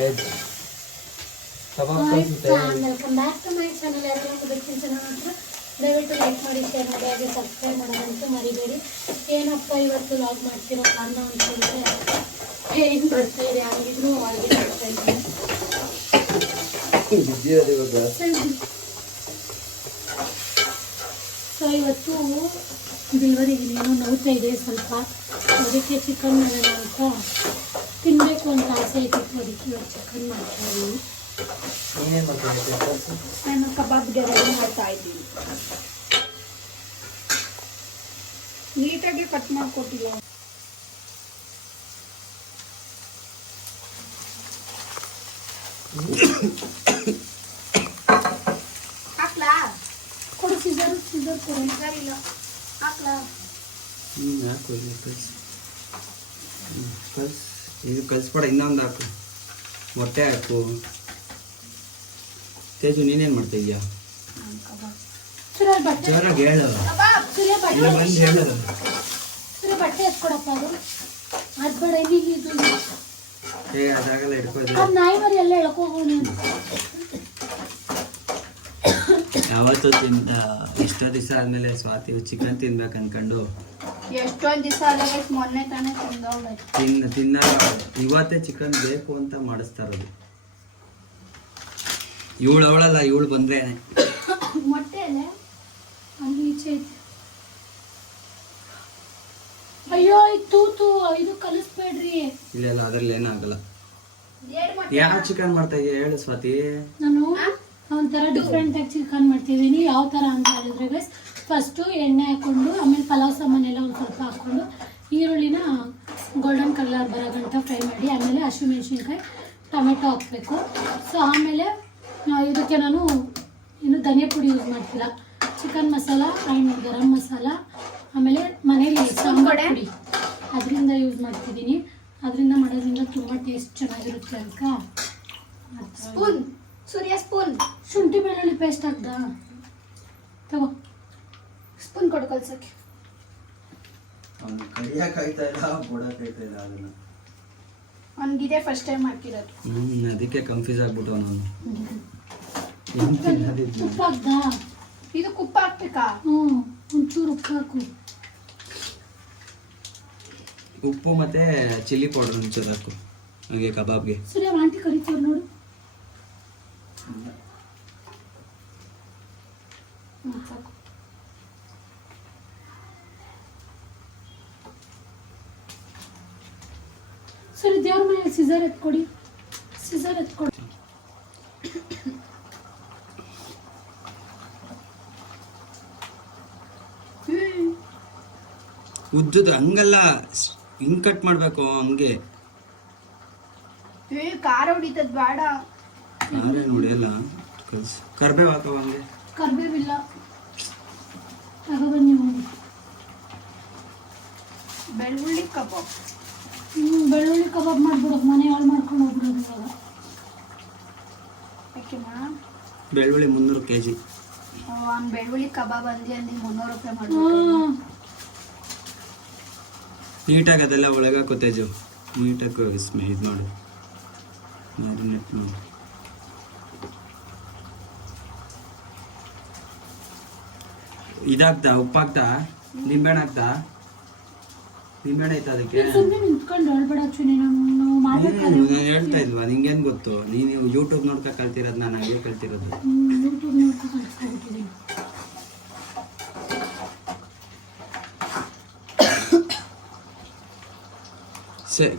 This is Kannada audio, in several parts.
Welcome back to my channel. ಯಾರೆಲ್ಲ ಬೆಕ್ಕಿನ ಚಾನಲ್ ಹತ್ರ ದಯವಿಟ್ಟು ಲೈಕ್ ಮಾಡಿ, ಶೇರ್ ಮಾಡಿ, ಹಾಗೆ ಸಬ್ಸ್ಕ್ರೈಬ್ ಮಾಡೋದಂತೂ ಮರಿಬೇಡಿ. ಏನಪ್ಪ ಇವತ್ತು ಲಾಗ್ ಮಾಡ್ತಿರೋ ಕಾರಣ ಅಂತ ಹೇಳಿದ್ರೆ ಏನು ಬರ್ತಾ ಇದೆ, ಹಂಗಿದ್ರು ಹಾಗೆ ಬರ್ತಾ ಇದ್ದೀನಿ. ಸೊ ಇವತ್ತು ಡೆಲಿವರಿಗೆ ಏನೋ ನೋಡ್ತಾ ಇದೆ ಸ್ವಲ್ಪ, ಅದಕ್ಕೆ ಚಿಕನ್ ಮಾಡೋಣ ಅಂತ ತಿನ್ನಬೇಕು ಅಂತ ಆಸೆ ಇತ್ತು. ಅದಕ್ಕೆ ಇವತ್ತು ಚಿಕನ್ ಮಾಡ್ತಾ ಇದ್ದೀನಿ. ನಾನು ಕಬಾಬ್ಗೆ ರೆಡಿ ಮಾಡ್ತಾ ಇದ್ದೀನಿ. ನೀಟಾಗಿ ಕಟ್ ಮಾಡಿಕೊಟ್ಟಿಲ್ಲ. ಹಾಕ್ಲಾ ಕೊಡು, ಸಿಸರ್ ಕೊಡು. ಸಿಸರ್ ಇಲ್ಲ, ಹಾಕ್ಲಾ? ಹಾಕು, ಇದು ಕಲಿಸ್ಬೇಡ, ಇನ್ನೊಂದು ಹಾಕು. ಮೊಟ್ಟೆ ಹಾಕು. ತೇಜು ನೀನೇನು ಮಾಡ್ತಾ ಇದೀಯಾ? ಜೋರಾಗಿ ಹೇಳು, ಬಂದು ಹೇಳು. ಬಟ್ಟೆ ಎತ್ಕೊಡಪ್ಪ. ಅದು ಬೇಡ, ಇದು ಅದಾಗಲ್ಲ, ಹಿಡ್ಕೋದು. ನಾಯಿ ಮರಿ ಎಲ್ಲ ಎಳ್ಕೋಗೋಣ. ಯಾವತ್ತೂ ಎಷ್ಟೋ ದಿವಸ ಆದ್ಮೇಲೆ ಸ್ವಾತಿ ಚಿಕನ್ ತಿನ್ಬೇಕು ಅನ್ಕೊಂಡು ಎಷ್ಟೊಂದು ದಿವಸ ಆದಾಗ ಮೊನ್ನೆ ತಾನೇ ತಿನ್ನಲ್ಲ. ಇವತ್ತೇ ಚಿಕನ್ ಬೇಕು ಅಂತ ಮಾಡಿಸ್ತಾ ಇರೋದು. ಇವಳು ಅವಳಲ್ಲ, ಇವಳು ಬಂದ್ರೆ ಮೊಟ್ಟೆ ಅಲ್ಲ ಅಲ್ಲಿ ಈಚೆ ಐತೆ. ಅಯ್ಯೋ ತೂತು ಇದು ಕಲಿಸ್ಬೇಡ್ರಿ. ಇಲ್ಲ ಅದ್ರಲ್ಲಿ ಏನಾಗಲ್ಲ. ಯಾವ ಚಿಕನ್ ಮಾಡ್ತಾ ಇದೀಯ ಹೇಳು ಸ್ವಾತಿ? ನಾನು ಒಂಥರ ಡಿಫ್ರೆಂಟ್ ಆಗಿ ಚಿಕನ್ ಮಾಡ್ತಿದ್ದೀನಿ. ಯಾವ ಥರ ಅಂತ ಹೇಳಿದ್ರೆ ಗೈಸ್, ಫಸ್ಟು ಎಣ್ಣೆ ಹಾಕ್ಕೊಂಡು, ಆಮೇಲೆ ಪಲಾವ್ ಸಾಮಾನೆಲ್ಲ ಒಂದು ಸ್ವಲ್ಪ ಹಾಕ್ಕೊಂಡು, ಈರುಳ್ಳಿನ ಗೋಲ್ಡನ್ ಕಲರ್ ಬರೋ ಗಂಟ ಫ್ರೈ ಮಾಡಿ, ಆಮೇಲೆ ಹಸಿಮೆಣ್ಸಿನ್ಕಾಯಿ ಟೊಮೆಟೊ ಹಾಕಬೇಕು. ಸೊ ಆಮೇಲೆ ಇದಕ್ಕೆ ನಾನು ಧನಿಯಾ ಪುಡಿ ಯೂಸ್ ಮಾಡ್ತಿಲ್ಲ, ಚಿಕನ್ ಮಸಾಲ ಆ್ಯಂಡ್ ಗರಂ ಮಸಾಲ, ಆಮೇಲೆ ಮನೇಲಿ ಸಾಂಬಾರು ಪುಡಿ ಅದರಿಂದ ಯೂಸ್ ಮಾಡ್ತಿದ್ದೀನಿ. ಅದರಿಂದ ಮಾಡೋದ್ರಿಂದ ತುಂಬ ಟೇಸ್ಟ್ ಚೆನ್ನಾಗಿರುತ್ತೆ ಅಂತ. ಸ್ಪೂನ್ ಸೂರ್ಯ ಸ್ಪೂನ್ ಶುಂಠಿ ಬೆಳ್ಳುಳ್ಳಿ ಪೇಸ್ಟ್ ಹಾಕ್ದಾ? ತಗೋ ಸ್ಪೂನ್ ಕೊಡು ಕಲ್ಸಕ್ಕೆ. ಅವನಿಗಿದೆ ಫಸ್ಟ್ ಟೈಮ್ ಹಾಕಿರೋದು. ಅದಕ್ಕೆ ಕನ್ಫ್ಯೂಸ್ ಆಗ್ಬಿಟ್ಟು ನಾನು. ಉಪ್ಪು ಹಾಕ್ದಾ? ಇದಕ್ಕೆ ಉಪ್ಪು ಹಾಕ್ಬೇಕಾ? ಒಂಚೂರು ಉಪ್ಪು ಹಾಕು. ಉಪ್ಪು ಮತ್ತೆ ಚಿಲ್ಲಿ ಪೌಡರ್ ಒಂಚೂರು ಹಾಕು ಹಾಗೆ ಕಬಾಬ್ಗೆ. ಸೂರ್ಯ ಆಂಟಿ ಕರಿತೀವ್ರು ನೋಡು. ಸರಿ, ದೇವ್ರ ಮನೆ ಸಿಸರ್ ಎತ್ಕೊಡಿ, ಸಿಸರ್ ಎತ್ಕೊಡಿ. ಉದ್ದದ ಹಂಗಲ್ಲ, ಹಿಂಗ್ ಕಟ್ ಮಾಡ್ಬೇಕು ಹಂಗೆ. ಖಾರ ಹೊಡಿತದ ಬೇಡ. ಖಾರ ಹೊಡಿಯಲ್ಲ. ಕರ್ಬೇವು ಹಾಕೋ ಹಂಗೆ. ಕರ್ಬೇವಿಲ್ಲ, ತಗೊಬನ್ನಿ. ಬೆಳ್ಳುಳ್ಳಿ ಕಬಾಬ್. ಬೆಳ್ಳುಳ್ಳಿ ಕಬಾಬ್ ಮಾಡ್ಬಿಡು, ಮನೆ ಹಾಳು ಮಾಡ್ಕೊಂಡು ಹೋಗ್ಬಿಡೋದು ಇವಾಗ. ಬೆಳ್ಳುಳ್ಳಿ 300 kg. ಬೆಳ್ಳುಳ್ಳಿ ಕಬಾಬ್ ಅಂದಿ 300 ರೂಪಾಯಿ ಮಾಡ್ಬೋದು. ನೀಟಾಗಿ ಅದೆಲ್ಲ ಒಳಗಾಕೋ ತೇಜು, ನೀಟಾಗಿ ಇದು ಮಾಡು, ಮ್ಯಾರಿನೇಟ್ ಮಾಡು. ಇದಾಗ್ತಾ ಉಪ್ಪು ಹಾಕ್ತಾ, ನಿಂಬೆಹಣ್ಣು ಹಾಕ್ತಾ? ನಿಂಬೆಹಣ್ಣು ಐತಾ ಅದಕ್ಕೆ? ಹೇಳ್ತಾ ಇಲ್ವಾ? ನಿಂಗೇನು ಗೊತ್ತು? ನೀನು ಯೂಟ್ಯೂಬ್ ನೋಡ್ಕೊ ಕಲ್ತಿರೋದು, ನಾನು ಹಾಗೆ ಕಲ್ತಿರೋದು.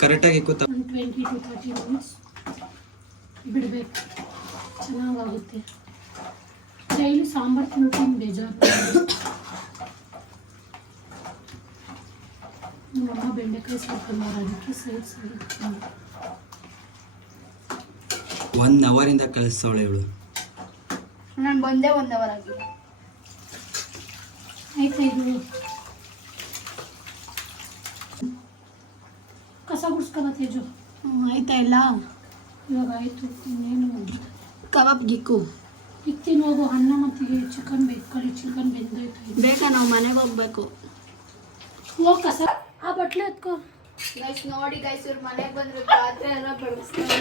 ಕರೆಕ್ಟಾಗಿ 20 to 30 minutes ಬಿಡಬೇಕು, ಚೆನ್ನಾಗಾಗುತ್ತೆ. ಡೈಲಿ ಸಾಂಬಾರು ತಿನ್ಕೊಂಡು ಬೇಜಾರು. ನಮ್ಮಮ್ಮ ಬೆಂಡೆಕಾಯಿ ಸಾರು ಅದಕ್ಕೆ ಸೈಡ್ 1 ಅವರಿಂದ ಕಲಿಸ್ತವಳೆ ಇವಳು. ನಾನು ಬಂದೆ 1 ಅವರ್ ಆಗಿದೆ. ಆಯ್ತಾ? ಇದು ಕಸ ಗುಡ್ಸ್ಕೊಬ ತೇಜು. ಆಯ್ತಾ ಇಲ್ಲ? ಇವಾಗ ಆಯಿತು. ಇನ್ನೇನು ಕಬಾಬ್ ಗಿಕ್ಕು ಇತ್ತಿನ ಹೋಗು. ಅನ್ನ ಮತ್ತಿಗೆ ಚಿಕನ್ ಬೇಕಲ್ಲಿ, ಚಿಕನ್ ಬೆಂದೋಯ್ತು. ಬೇಕಾ? ನಾವು ಮನೆಗೆ ಹೋಗ್ಬೇಕು. ಹೋಗಿ ಕಸ ಆ ಬಟ್ಲೆ ಎತ್ಕೋ. ಗೈಸ್ ನೋಡಿ ಗೈಸ್, ಇವ್ರು ಮನೆಗೆ ಬಂದ್ರೆ ಪಾತ್ರೆ ಎಲ್ಲ ಬಳಸ್ತಾರೆ.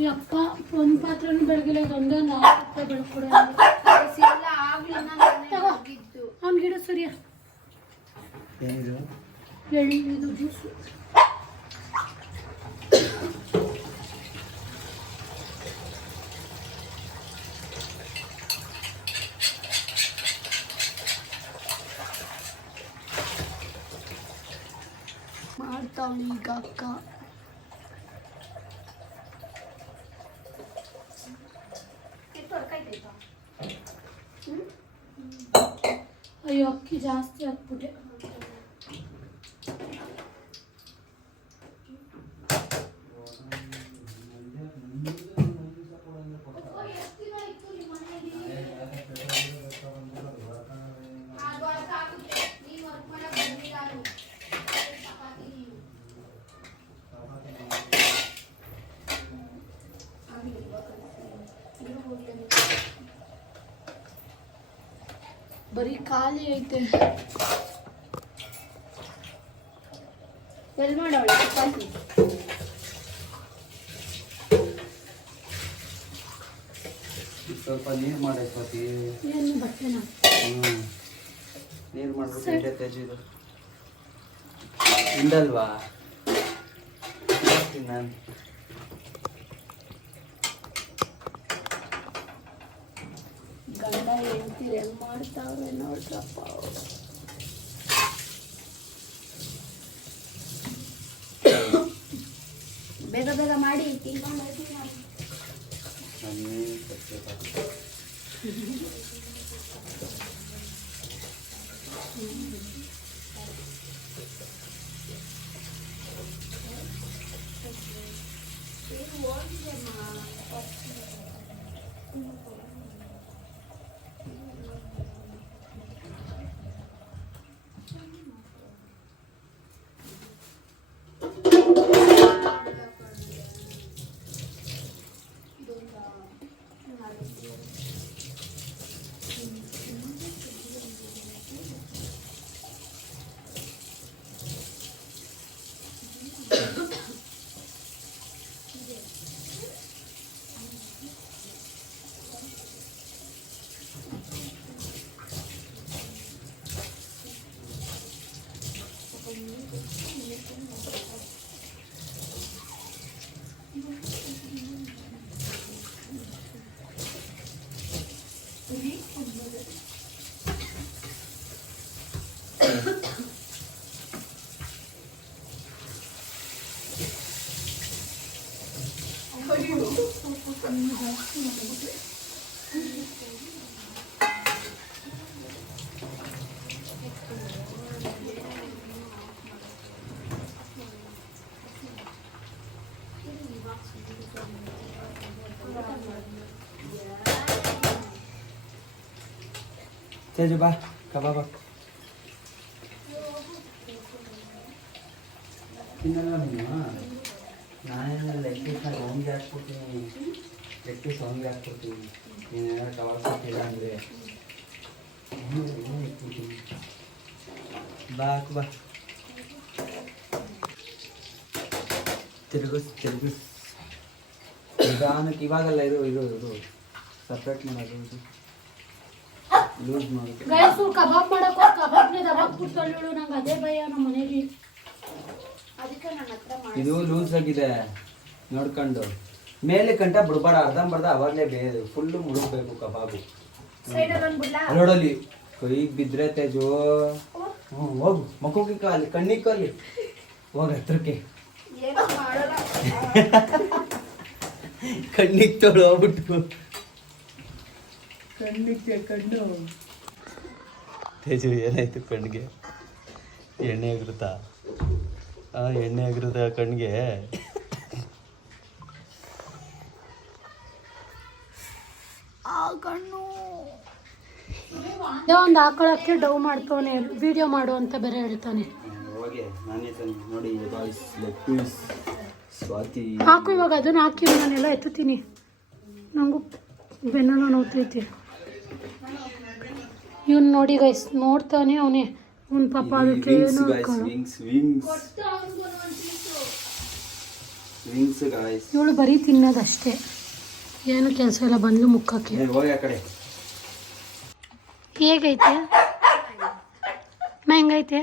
ಯಪ್ಪ ಒಂದು ಪಾತ್ರೆನೂ ಬೆಳಗಿಲ್ಲ, ಇದೊಂದೇ 4 ರೂಪಾಯಿ ಬೆಳ್ಕೊಡು. ಅವ್ನ ಗಿಡ ಸೂರ್ಯ ಏನಿದು ಎಳ್ಳಿದು ಜ್ಯೂಸು. ಮಾಡ್ತಾವಳಿ ಈಗ ಅಕ್ಕ. ಅಯ್ಯೋ ಅಕ್ಕಿ ಜಾಸ್ತಿ ಹಾಕ್ಬಿಟ್ಟೆ. ಬರೀ ಖಾಲಿ ಐತೆ. ಎಲ್ಲಿ ಮಾಡವಳೆ ಚಪಾತಿ? ಸ್ವಲ್ಪ ನೀರು ಮಾಡಿ ಸ್ವಾತಿ. ಏನು ಬಟ್ಟೆನ ನೀರು ಮಾಡ್ಬಿಟ್ಟು ತೆಜೀದು ಹಿಂಡಲ್ವಾ ನಾನು. ಗಂಡ ಹೆಂಡತಿ ಹೆಂಗ್ ಮಾಡ್ತಾವ್ರೆ ನೋಡ್ರಪ್ಪ. ಬೇಗ ಬೇಗ ಮಾಡಿ ತಿನ್ಕೊಂಡು ಹೋಗ್ತೀನಿ ನಾನು. तेजु बा कबाब ನಾನು ಲೆಗ್ ಪೀಸ್ನ ಸೌಂಡ್ಗೆ ಹಾಕ್ಬಿಡ್ತೀನಿ. ಲೆಗ್ ಪೀಸ್ ಸೌಂಡ್ಗೆ ಹಾಕ್ಬಿಡ್ತೀನಿ. ನೀನೇನಾದ್ರು ಕಬಾಬ್ ಸಿಕ್ಕಿಲ್ಲ ಅಂದರೆ ಇಟ್ಬಿಡ್ತೀನಿ. ಬಾ ಬಾ ತಿರುಗಿಸ್ ನಿಧಾನಕ್ಕೆ. ಇವಾಗಲ್ಲ ಇದು ಇದು ಇದು ಸಪ್ರೇಟ್ ಮಾಡೋದು, ಇದು ಲೂಸ್ ಮಾಡೋದು. ಗೈಸು ಕಬಾಬ್ ಮಾಡಕ್ಕೆ ಕಬಾಬ್ನೇ ದಬಾಕ್ ಬಿಡ್ತಾಳು. ನಂಗೆ ಅದೇ ಭಯ ನಮ್ಮ ಮನೇಲಿ. ಅದಕ್ಕೆ ನನ್ನ ಹತ್ರ ಇದು ಲೂಸ್ ಆಗಿದೆ ನೋಡ್ಕೊಂಡು. ಮೇಲೆ ಕಂಟ ಬಿಡ್ಬಾರ, ಅರ್ಧಂಬರ್ಧ ಅವಾಗಲೇ ಫುಲ್ಲು ಮುಳುಗಬೇಕು ಕಬಾಬು. ನೋಡಲಿ ಕೈಗೆ ಬಿದ್ರೆ ತೇಜು. ಹೋಗು ಮಕ್ಕಳಿಗೆ ಕಾಲಿ ಕಣ್ಣಿಗೆ ಕಾಲಿ ಹೋಗ ಹತ್ರಕ್ಕೆ ಕಣ್ಣಿಗೆ ತೊಳು ಹೋಗ್ಬಿಟ್ಟು ಕಣ್ಣಿಗೆ ಕಣ್ಣು. ತೇಜು ಏನಾಯ್ತು ಕಣ್ಣಿಗೆ? ಎಣ್ಣೆ ಆಗಿರುತ್ತಾ? ಎಣ್ಣೆ ಆಗಿರುತ್ತೆ ಕಣ್ಣಿಗೆ. ಕಣ್ಣು ಒಂದು ಹಾಕೊಳಕ್ಕೆ ಡೌ ಮಾಡ್ತಾನೆ, ವಿಡಿಯೋ ಮಾಡು ಅಂತ ಬೇರೆ ಹೇಳ್ತಾನೆ. ಹೋಗಿ ನಾನೇ ತಾನೆ ನೋಡಿ ಗಾಯ್ಸ್, ಲೆಗ್ ಪೀಸ್ ಸ್ವಾತಿ ಹಾಕು ಇವಾಗ. ಅದನ್ನ ಹಾಕಿ ನಾನೆಲ್ಲ ಎತ್ತುತ್ತೀನಿ. ನನಗೂ ಬೆನ್ನೆಲ್ಲ ನೋಡ್ತೈತಿ. ಇವನು ನೋಡಿ ಗೈಸ್, ನೋಡ್ತಾನೆ ಅವನೇ. ಅವ್ನ ಪಾಪ ಅದಕ್ಕೆ ಏನು ವಿಂಗ್ಸ್ ಗಾಯ್ಸ್. ಇವಳು ಬರೀ ತಿನ್ನೋದಷ್ಟೇ, ಏನು ಕೆಲಸ ಇಲ್ಲ. ಬಂದು ಮುಕ್ಕಕ್ಕೆ ಹೋಗಿ ಆ ಕಡೆ. ಹೇಗೈತೆ ಹೆಂಗೈತೆ?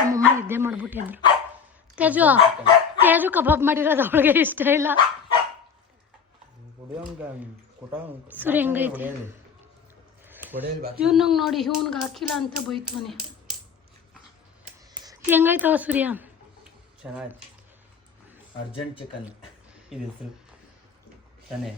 ನಮ್ಮಮ್ಮ ಇದ್ದೇ ಮಾಡ್ಬಿಟ್ಟಿದ್ರು. ತೇಜು ಕಬಾಬ್ ಮಾಡಿರೋದು ಅವಳಿಗೆ ಇಷ್ಟ ಇಲ್ಲ. ಸೂರ್ಯ ಹೆಂಗೈತೆ? ಇವ್ನಂಗೆ ನೋಡಿ, ಇವ್ನಿಗೆ ಹಾಕಿಲ್ಲ ಅಂತ ಬೈತವನೆ. ಹೆಂಗೈತವ ಸೂರ್ಯ? ಚೆನ್ನಾಯ್ತು. ಅರ್ಜೆಂಟ್ ಚಿಕನ್ ಇದು ತಾನೇ.